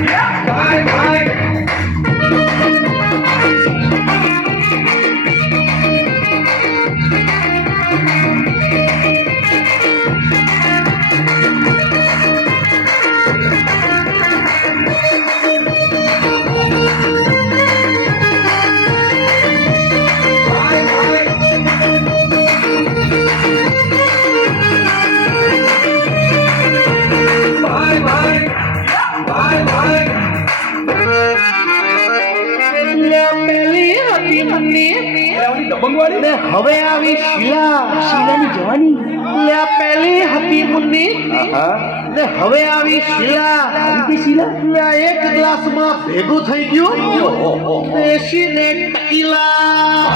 ભાઈ ભાઈ ને હવે આવી શીલાની જવાની લે પેલી હતી મુન્ની ને હવે આવી શીલા લે એક ગ્લાસમાં ભેગું થઈ ગયું દેશી ને ટકીલા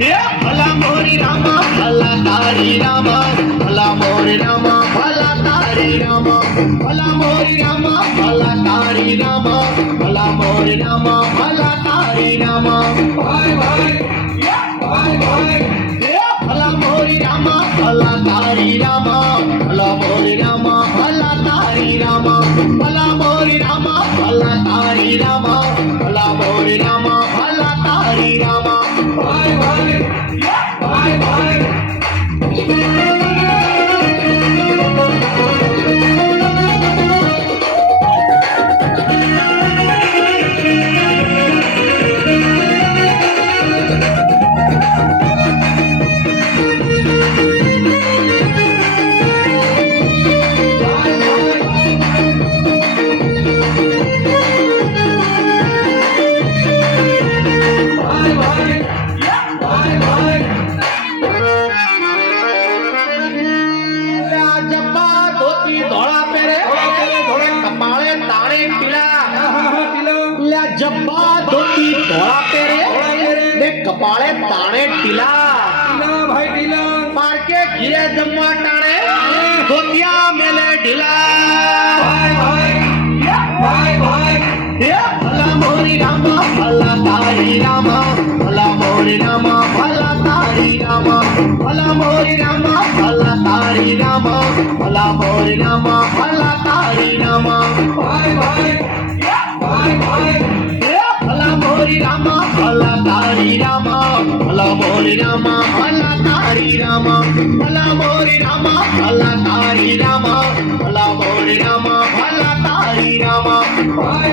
હે ભલા મોરી રામા ભલા તારી રામા ભલા મોરી રામા ભલા તારી રામા ભલા મોરી રામા ભલા તારી રામા ભલા મોરી રામા ભલા તારી રામા ભાઈ ભાઈ હે ભલા મોરી રામા ભલા તારી રામા ભલા મોરી રામા ભલા તારી રામા ભલા મોરી રામા ભલા તારી રામા ભલા મોરી રામા ભલા તારી રામા ભાઈ ભાઈ જબ્બા ધોતી ધોળા પહેરે કપાળે તાણે પીલા લે જબ્બા ધોતી ધોળા પહેરે ને કપાળે તાણે ટીલા ભાઈ ઢીલા પાર્કે ઘીરે જમવા ટાણે ધોતિયા મેલે ઢીલા ભાઈ હે ભલા મોરી રામા ભલા તારી રામા ભલા મોરી રામા ભલા તારી રામા ભલા મોરી રામા ભલા તારી રામા ભલા મોરી રામા ભલા તારી રામા ભાઈ ભાઈ હે ભલા મોરી રામા ભલા તારી રામા ભલા મોરી રામા ભલા તારી રામા ભલા મોરી રામા ભલા તારી રામા ભલા મોરી રામા ભલા તારી રામા ભાઈ